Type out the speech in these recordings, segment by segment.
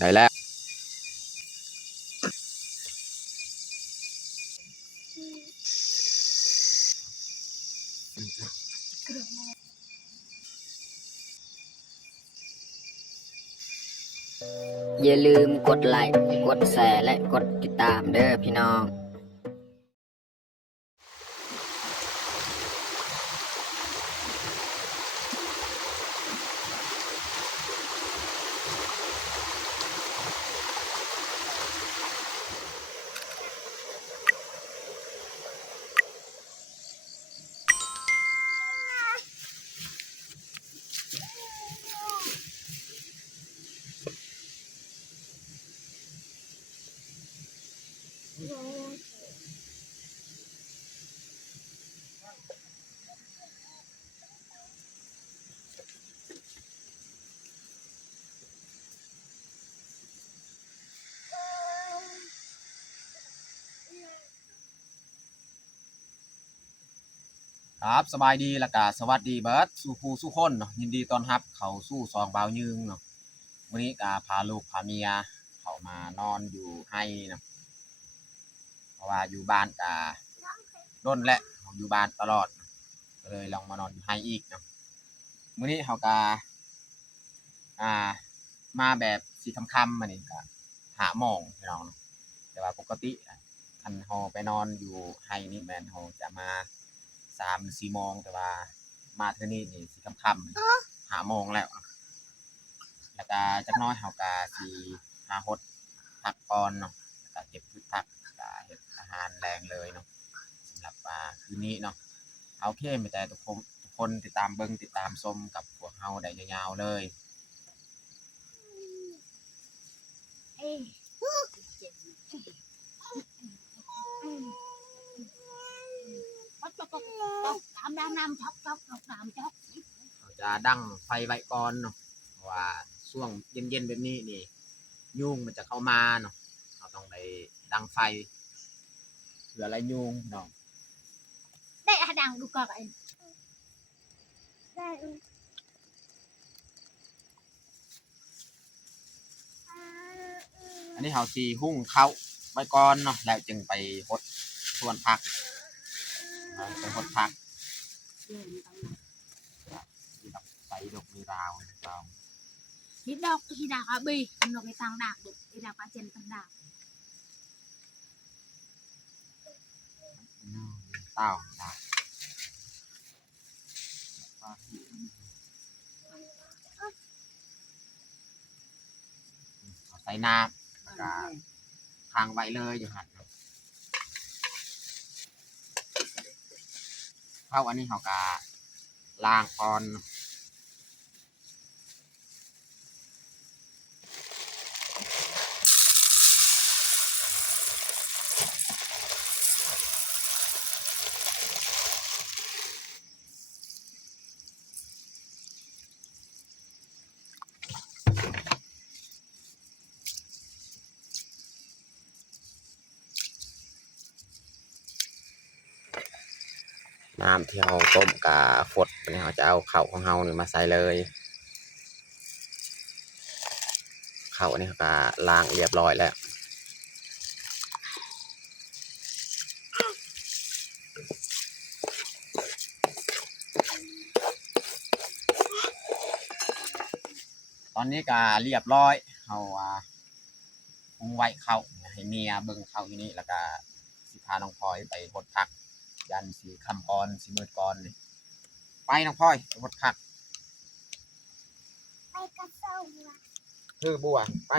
ได้แล้วอย่าลืมกดไลค์กดแชร์และกดติดตามเด้อพี่น้องครับสบายดีแล้วก็สวัสดีเบิร์ดสู่ผู้สู่คนเนาะยินดีต้อนรับเขาสู่ซองบ่าวยืงเนาะวันนี้ก็พาลูกพาเมียเขามานอนอยู่ให้เนาะเพราะว่าอยู่บ้านก็ด้นและอยู่บ้านตลอดก็เลยลองมานอนอยู่ให้อีกเนาะวันนี้เขาก็อ่ามาแบบสีค่ำๆมานี่ก็หาโมงพี่น้องเนาะแต่ว่าปกติคันเขาไปนอนอยู่ให้นี่แม่นเขาจะมา3-4 โมงแต่ว่ามาเท่านี้นี่สิค่ำๆ5 โมงแล้วแล้วก็จักน้อยเขาก็สิหาฮดพักก่อนเนาะแล้วก็เก็บพืชผักก็เฮ็ดอาหารแรงเลยเนาะสำหรับคืนนี้เนาะโอเคไม่แต่ทุกคนติดตามเบิ่งติดตามชมกับพวกเฮาได้ยาวๆเลยเราจะดั้งไฟไว้ก่อนเนาะเพราะว่าช่วงเย็นๆแบบนี้นี่ยุงมันจะเข้ามาเนาะเราต้องได้ดั้งไฟเพื่อไล่ยุงเนาะ đây à đang đu cờ vậy đây อันนี้เขาสีหุ้งเข้าไว้ก่อนเนาะแล้วจึงไปหดส่วนผักไปหดผักมีดอกใสดอกมีราวเรา khi đào à bi nó cái tăng đạc được khi đào qua trên tăng đạc เต้าดาวใส่น้ำแล้วก็ค้างไว้เลยอย่างนั้นเข้าอันนี้เขาก็ล้างก่อนน้ำที่เราต้มกับฟดเนี่ยเราจะเอาเข่าของเราเนี่ยมาใส่เลยเข่านี่ก็ล้างเรียบร้อยแล้วตอนนี้ก็เรียบร้อยเอาพุงไว้เข้าให้เมียเบิ่งเข้าอยู่นี่แล้วก็สิพาน้องพลอยไปหดผักยันสีคำก่อนสีมืดก่อนนี่ไปน้องพลอยไปหดผัก ไปกระเซ้า คือบัวไป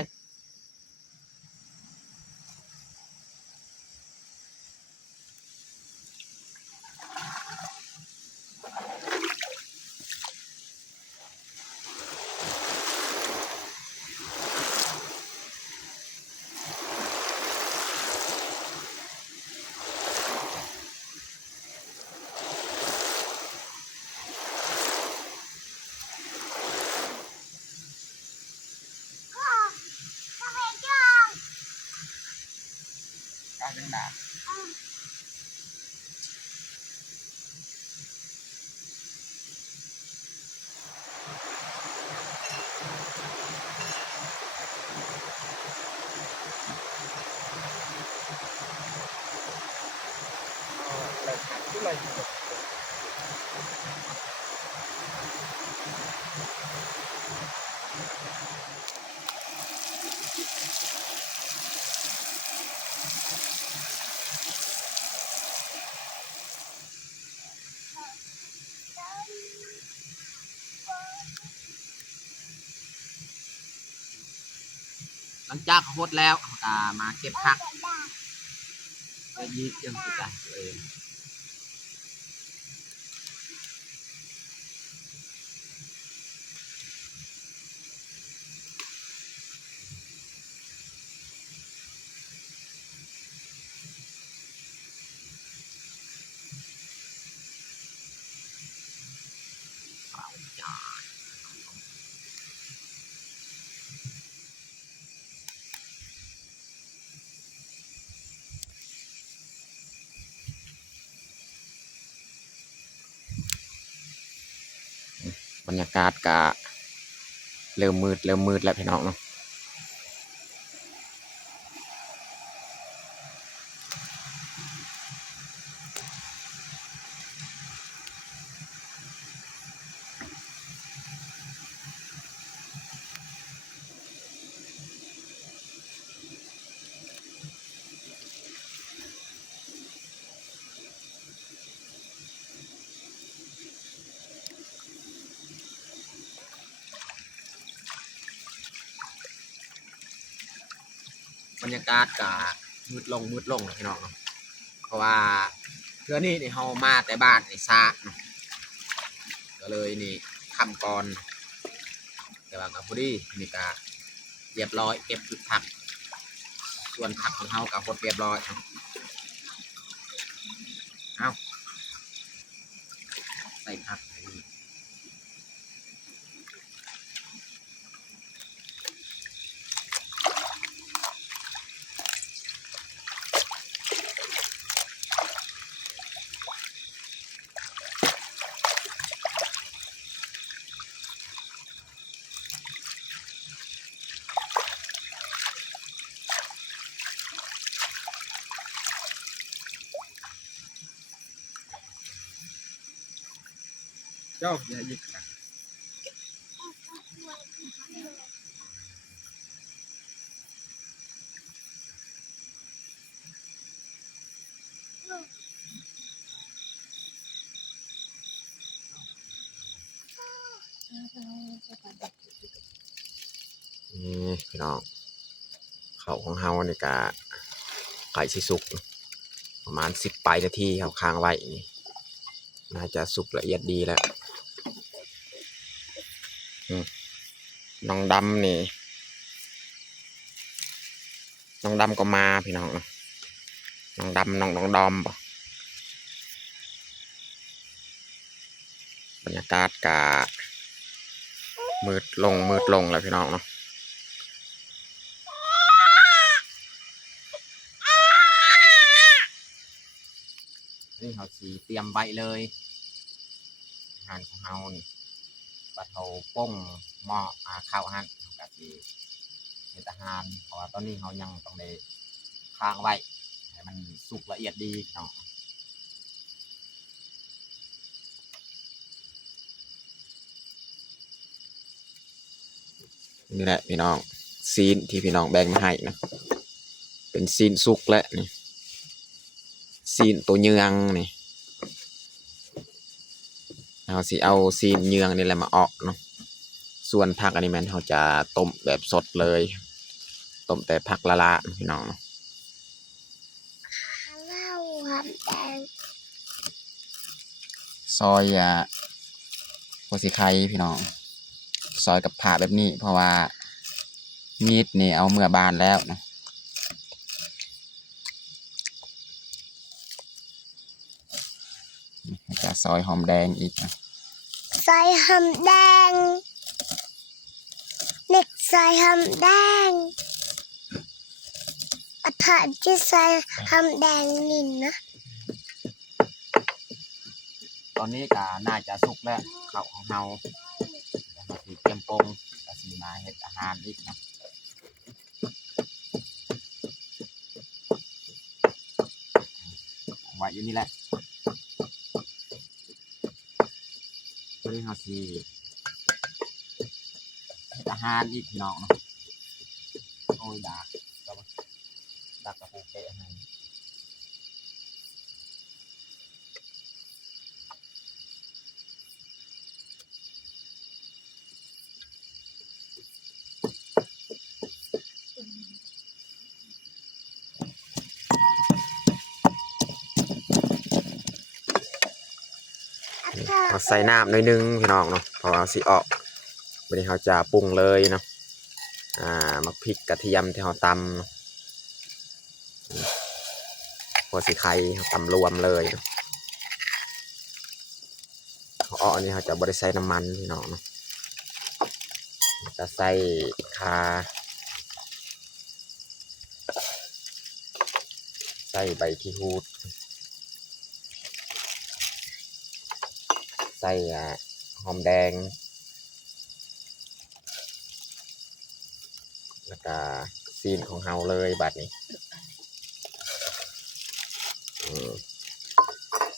หลังจากเขาหดแล้วก็มาเก็บผักไปยีดยังสิจ้ะเลยบรรยากาศก็เริ่มมืดแล้วพี่น้องเนาะบรรยากาศก็มืดลงนะพี่น้องเนาะเพราะว่าเทื่อนี้นี่เฮามาแต่บ้านไอ้ซาเนาะก็เลยนี่ทำก่อนแต่ว่ากับพอดีนี่ก็เรียบร้อยเก็บจุดผักส่วนผักของเฮากับหดเรียบร้อยเอาใส่ผักเจ้าอย่าหยิบนะนี่พี่น้องเขาของเฮานี่ก็ไก่สิสุกประมาณ10 ปลายนาทีเขาค้างไว้นี่น่าจะสุกละเอียดดีแล้วน้องดำนี่น้องดำก็มาพี่น้องน้องดำน้องดอมป่ะบรรยากาศกะมืดลงแล้วพี่น้องเนาะนี่เขาสีเตรียมใบเลยอาหารของเรานี่ปลาเทาป้งหม้อข้าวอาหารกับสีเป็นอาหารเพราะว่าตอนนี้เขายังต้องได้ค้างไว้ให้มันสุกละเอียดดีเนาะนี่แหละพี่น้องซีนที่พี่น้องแบ่งมาให้นะเป็นซีนสุกและนี่ซีนตัวเยืองนี่เราสิเอาซีนเยืองนี่แหละมาออกเนาะส่วนผักอันนี้แมันเขาจะต้มแบบสดเลยต้มแต่ผักละพี่น้องซอยโพสิไข่พี่น้องซอยกับผ่าแบบนี้เพราะว่ามีดนี่เอาเมื่อบานแล้วนะจะซอยหอมแดงอีกนะใส่หอมแดงเน็กใส่หอมแดงอาถรรพ์จะใส่หอมแดงนินนะตอนนี้ก็น่าจะสุกแล้วข้าวของเราสีเตรียมปรุงก็สีมาเฮ็ดอาหารอีกนะไว้อยู่นี่แหละ ตัวนี้เขาสีอาหารอีกพี่น้องเนาะโอ้ยดักกระปุกเตะให้เขาใส่น้ำหน่อยนึงพี่น้องเนาะพอเอาสิออกวันนี้เขาจะปรุงเลยเนาะมักพริกกระเทียมที่เขาตำเนาะหัวสีไข่เขาตำรวมเลยเนาะเขาอ้ออันนี้เขาจะบริใส่น้ำมันพี่น้องเนาะจะใส่คาใส่ใบขี้หูดใส่หอมแดงแล้วก็ซีนของเฮาเลยบัดนี้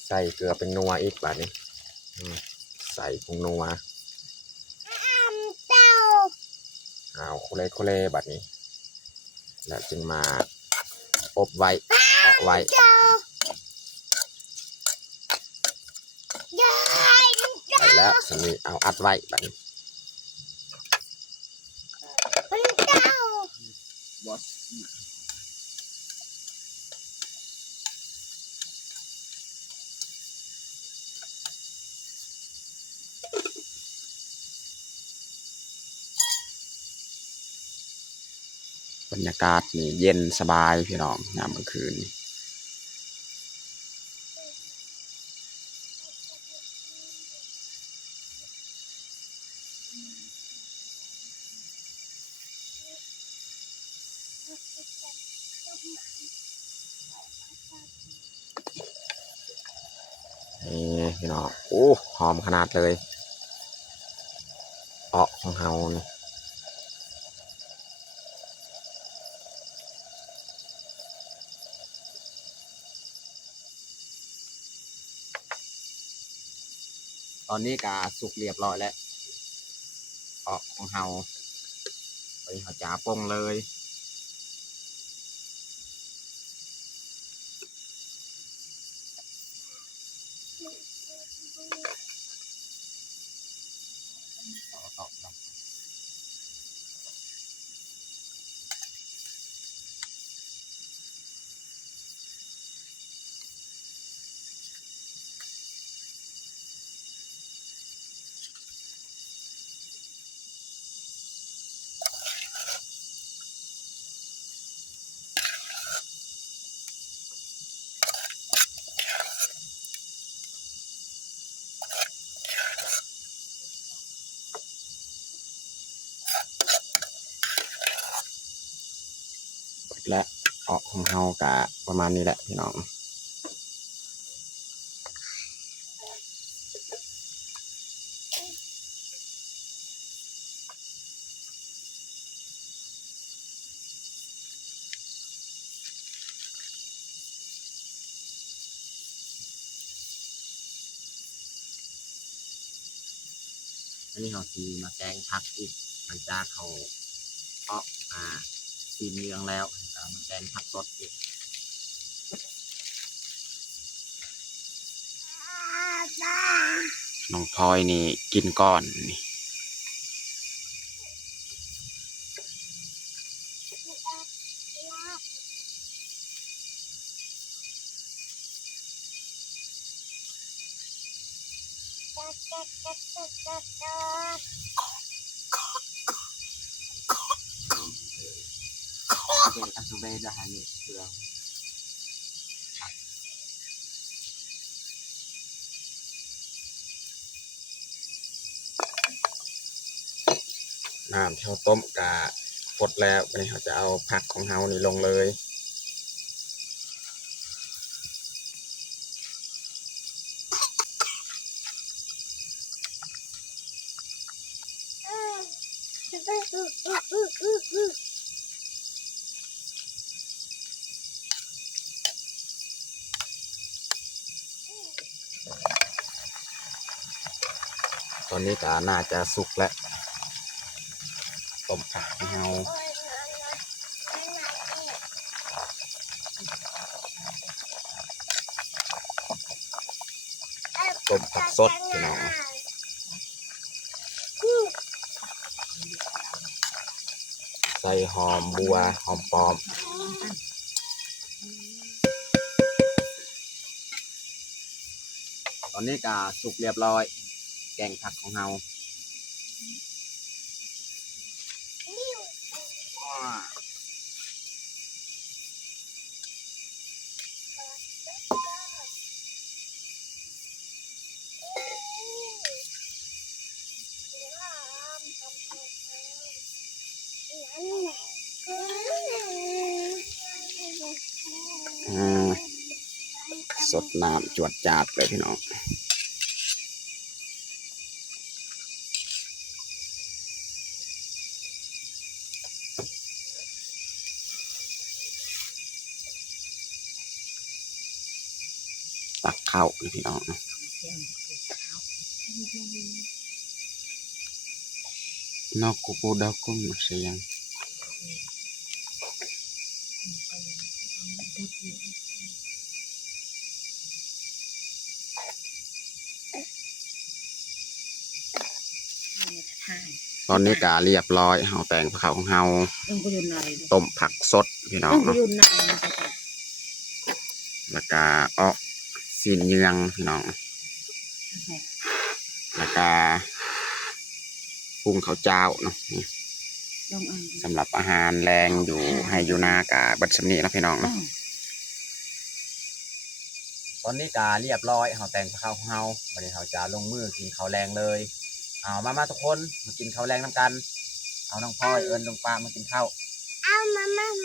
ใส่เกลือเป็นนัวอีกบัดนี้ใส่ผงนัวเอาโคเลบัดนี้แล้วจึงมาอบไว้ออกไว้ไปแล้วสมีเอาอัดไว้บัดนี้บรรยากาศนี่เย็นสบายพี่น้องยามกลางคืนนี่พี่น้องโอ้หอมขนาดเลยเปาะของเฮานี่ตอนนี้ก็สุกเรียบร้อยแล้วเปาะของเฮาไปเขาจ๋าปงเลยและเปาะของเฮากะประมาณนี้แหละพี่น้องอันนี้เขาทีมาแกงผักอีกหลังจากเขาเปาะสีเหลืองแล้วก็มาแกงผักสดอีกน้องพลอยนี่กินก่อนนี่เรียนอัศเวดานี่เพื่อน้ำที่เราต้มกะฟดแล้ววันนี้เขาจะเอาผักของเฮานี่ลงเลย อนนี้ก็น่าจะสุกแล้วต้มผักของเราต้มผักสดพี่น้องใส่หอมบัวหอมปอมตอนนี้ก็สุกเรียบร้อยแกงผักของเราสดน้ำจวดจาดเลยพี่น้องตักข้าวเลยพี่น้องนอกกูดอกกุ้งมาเสียงตอนนี้กาเรียบร้อยเฮาแต่งข้าวของเฮาต้มผักสดพี่น้องเนาะแล้วก็อ้อซีนเยืองพี่น้องแล้วก็ปรุงข้าวเจ้าเนาะสำหรับอาหารแรงอยู่ให้อยู่หน้ากาบัดสำนีนะพี่น้องเนาะตอนนี้กาเรียบร้อยเฮาแต่งข้าวของเฮาวันนี้เฮาจะลงมือกินข้าวแรงเลยเอามาทุกคนมากินข้าวแรงน้ำกันเอาน้องพ่อยเอิญน้องปลามากินข้าวเอาม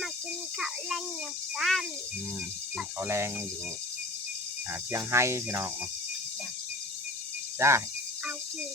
ากินข้าวแรงน้ำกันกินข้าวแรงอยู่เที่ยงให้พี่น้องจ้าเอากิน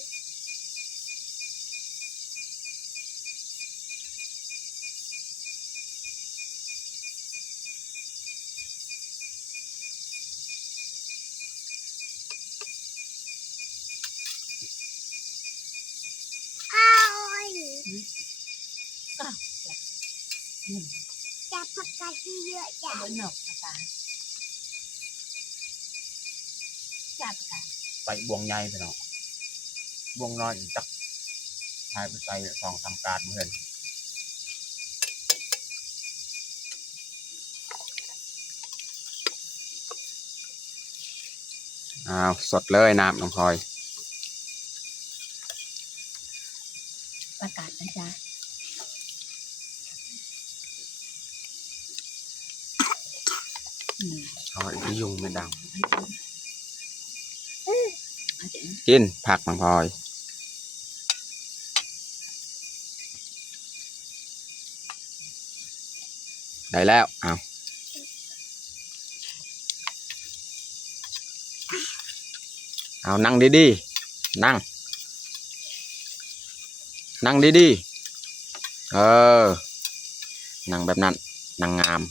จะผักกาดเยอะจ้ะหนกตาจับกันไปบวงใหญ่พี่น้องบวงน้อยจักทายไปใส่2-3 การเหมือนสดเลยน้ำน้องพลอยประกาศนะจ๊ะยุงไม่ดังกินผักน้องพลอยได้แล้วเอานั่งดีๆนั่งดีๆนั่งแบบนั้นนั่งงาม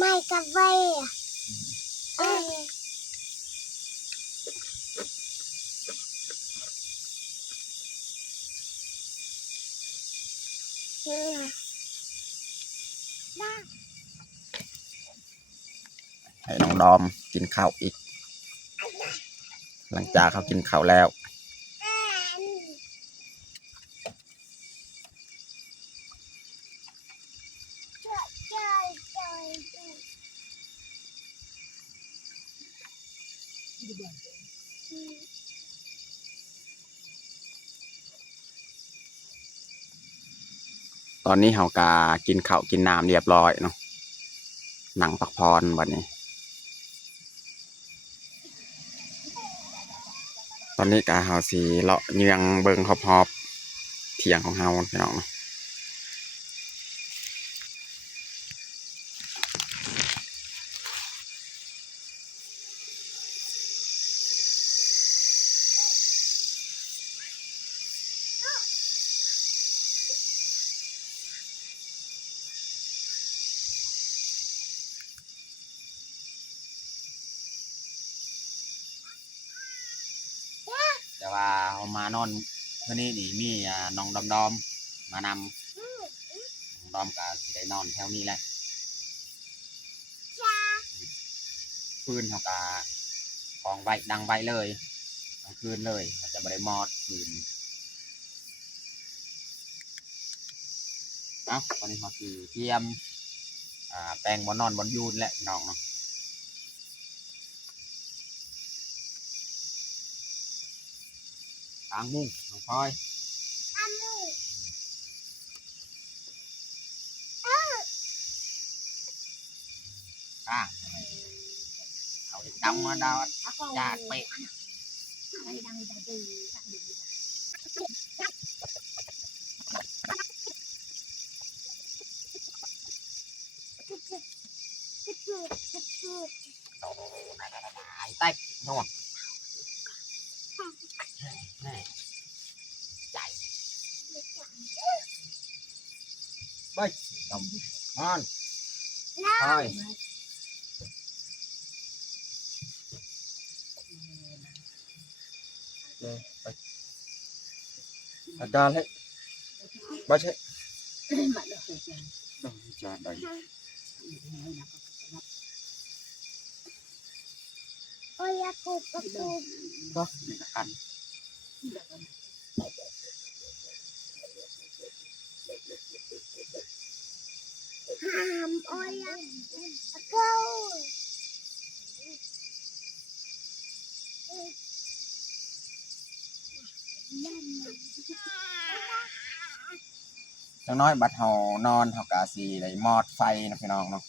ไม่กาแฟให้น้องดอมกินข้าวอีกหลังจากเขากินข้าวแล้ว ตอนนี้เฮากากินข้าวกินน้ำเรียบร้อยเนาะหนังพักพรวันนี้ตอนนี้กาเฮาสีเลาะเยืองเบิงฮอบๆเถียงของเฮาพี่น้องเนาะแต่ว่าเอามานอนเพื่อนี้นี่มีน้องดอมมานำน้องดอมก็สิได้นอนแถวนี้แหละคืนเขาก็กองไว้ดังไว้เลยทั้งคืนเลยเขาจะไม่ได้มอดคืนเอ้าวันนี้เขาคือเตรียมแปลงบอนนอนบอนยูนแหละพี่น้องเนาะทางมุ่งน้องพลอยข้างเอาดำมาดาวจาดไปไอ้ใต้นอนใจไปดมนอนพลอยไปอาจารย์ให้มาใช่จานใด โอ้ยกูประตู ก็มีกัน ห้ามโอ้ยกู จังน้อยบัดเฮานอนเฮากาสีได้มอดไฟนะพี่น้องเนาะ